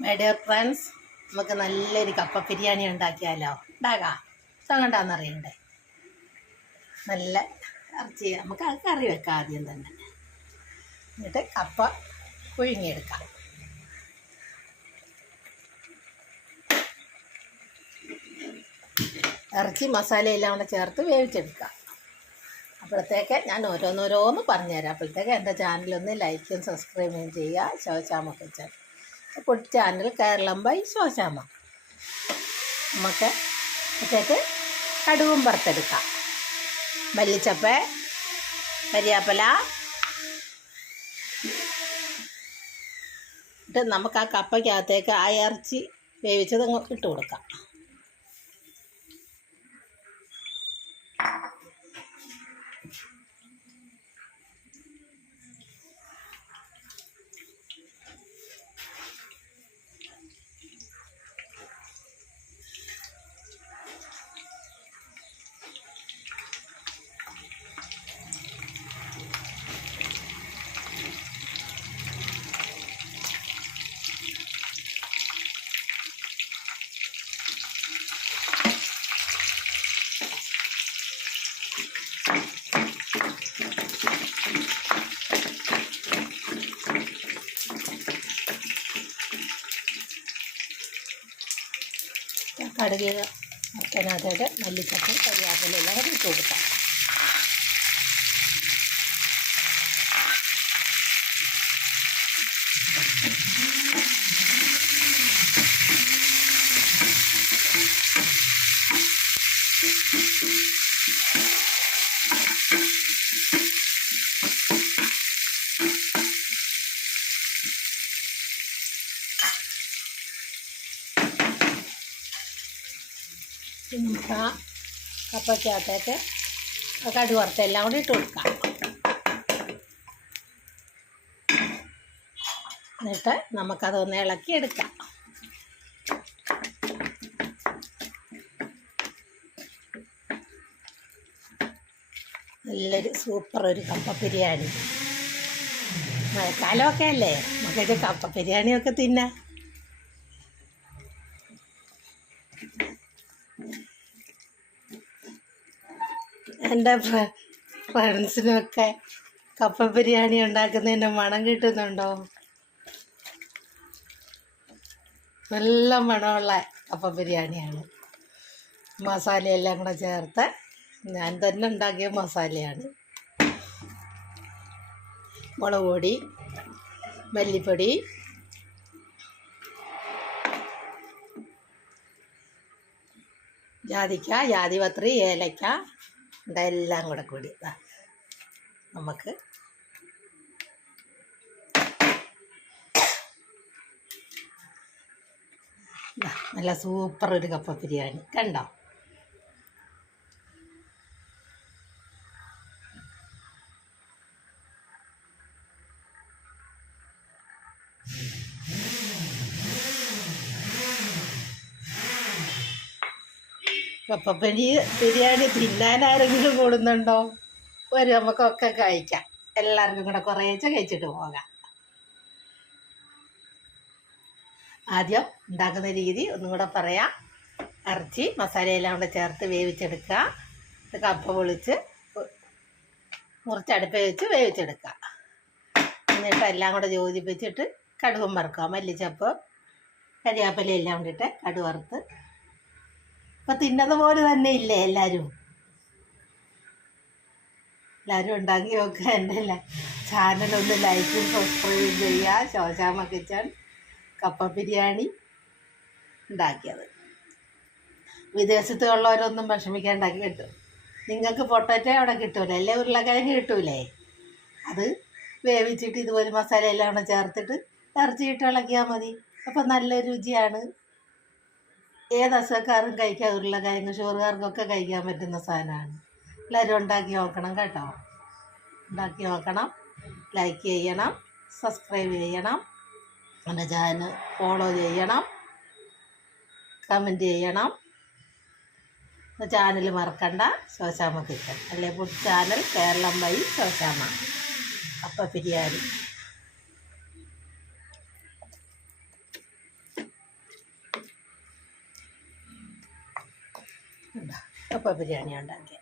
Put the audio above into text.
My dear friends നമുക്ക് നല്ലൊരു കപ്പ ബിരിയാണി ഉണ്ടാക്കിയാലോ? ഉണ്ടാക്കാം തങ്ങണ്ടാന്നറിയണ്ടേ നല്ല ഇറച്ചി നമുക്ക് അത് കറി വെക്കാം ആദ്യം തന്നെ. എന്നിട്ട് കപ്പ പുഴുങ്ങിയെടുക്കാം. ഇറച്ചി മസാലയെല്ലാം കൂടെ ചേർത്ത് വേവിച്ചെടുക്കാം. അപ്പോഴത്തേക്ക് ഞാൻ ഓരോന്നോരോന്ന് പറഞ്ഞുതരാം. അപ്പോഴത്തേക്ക് എന്റെ ചാനലൊന്ന് ലൈക്കും സബ്സ്ക്രൈബും ചെയ്യുക. ശോശാമ കിച്ചൺ അപ്പോൾ ചാനൽ കേരളം ബൈ ശോശാമ നമുക്ക് അപ്പോഴത്തേക്ക് കടുവും വറുത്തെടുക്കാം. മല്ലിച്ചപ്പ് കരിയാപ്പല. ഇട്ട് നമുക്ക് ആ കപ്പയ്ക്കകത്തേക്ക് ആ ഇറച്ചി വേവിച്ചത് ഇട്ട് കൊടുക്കാം. കടുക് വറുത്തതിനകത്തോട്ട് മല്ലിച്ചപ്പും കരിയാപ്പിലെല്ലാം കൂടി ഇട്ട് കൊടുക്കാം ഇനി നമുക്ക് ആ കപ്പയ്ക്കകത്തേക്ക് ആ വറുത്ത എല്ലാം കൂടി ഇട്ട് കൊടുക്കാം. എന്നിട്ട് നമുക്കതൊന്ന് ഇളക്കി എടുക്കാം നല്ലൊരു സൂപ്പർ ഒരു കപ്പ ബിരിയാണി. മഴക്കാലമൊക്കെ അല്ലേ? നമുക്കൊരു കപ്പ ബിരിയാണിയൊക്കെ തിന്നാം. എന്റെ ഫ്രണ്ട്സിനൊക്കെ കപ്പ ബിരിയാണി ഉണ്ടാക്കുന്നതിന്റെ മണം കിട്ടുന്നുണ്ടോ? നല്ല മണമുള്ള കപ്പ ബിരിയാണിയാണ്. മസാലയെല്ലാം കൂടെ ചേർത്ത് ഞാൻ തന്നെ ഉണ്ടാക്കിയ മസാലയാണ്. മുളക് പൊടി മല്ലിപ്പൊടി ജാതിക്ക ജാതിപത്രി ഏലക്ക ഇതെല്ലാം കൂടെ കൂടി. നമുക്ക് നല്ല സൂപ്പർ ഒരു കപ്പ ബിരിയാണി. കണ്ടോ? കപ്പ ബിരി ബിരിയാണി തിന്നാൻ ആരെങ്കിലും കൂടുന്നുണ്ടോ? ഒരു നമുക്കൊക്കെ കഴിക്കാം. എല്ലാവർക്കും കൂടെ കുറേശ്ശെ കഴിച്ചിട്ട് പോകാം. ആദ്യം ഉണ്ടാക്കുന്ന രീതി ഒന്നും കൂടെ പറയാം. ഇറച്ചി മസാലയെല്ലാം കൂടെ ചേർത്ത് വേവിച്ചെടുക്കുക. കപ്പ പൊളിച്ച് മുറിച്ചടുപ്പ് വെച്ച് വേവിച്ചെടുക്കുക. എന്നിട്ട് എല്ലാം കൂടെ യോജിപ്പിച്ചിട്ട് കടുകും വറുക്കുക. മല്ലിച്ചപ്പ് കരിയാപ്പല എല്ലാം കൂടിയിട്ട് കടുക് വറുത്ത് ഇപ്പം തിന്നത് പോലെ തന്നെ ഇല്ലേ എല്ലാവരും എല്ലാവരും ഉണ്ടാക്കി നോക്കുക എന്റെ ചാനലൊന്ന് ലൈക്കും സബ്സ്ക്രൈബും ചെയ്യുക ശോശാമ കിച്ചൺ കപ്പ ബിരിയാണി ഉണ്ടാക്കിയത്. വിദേശത്ത് ഉള്ളവരൊന്നും കിട്ടും. നിങ്ങൾക്ക് പൊട്ടറ്റോ അവിടെ കിട്ടൂലേ? അല്ലേ ഉരുളക്കിഴങ്ങ് കിട്ടൂലേ? അത് വേവിച്ചിട്ട് ഇതുപോലെ മസാല എല്ലാം കൂടെ ചേർത്തിട്ട് ഇറച്ചിയിട്ട് ഇളക്കിയാൽ മതി. അപ്പം നല്ല രുചിയാണ്. ഏത് അസുഖക്കാരും കഴിക്കാം ഉരുളക്കിഴങ്ങ് ഷുഗർകാർക്കൊക്കെ കഴിക്കാൻ പറ്റുന്ന സാധനമാണ്. എല്ലാവരും ഉണ്ടാക്കി നോക്കണം കേട്ടോ. ഉണ്ടാക്കി നോക്കണം. ലൈക്ക് ചെയ്യണം. സബ്സ്ക്രൈബ് ചെയ്യണം. എന്റെ ചാനൽ ഫോളോ ചെയ്യണം. കമന്റ് ചെയ്യണം. ചാനൽ മറക്കണ്ട. ശോശാമ കിച്ചൺ. അല്ലെ ചാനൽ കേരളം വഴി ശോശാമ അപ്പം ബിരിയാണി. കപ്പ ബിരിയാണി ഉണ്ടാക്കിയ.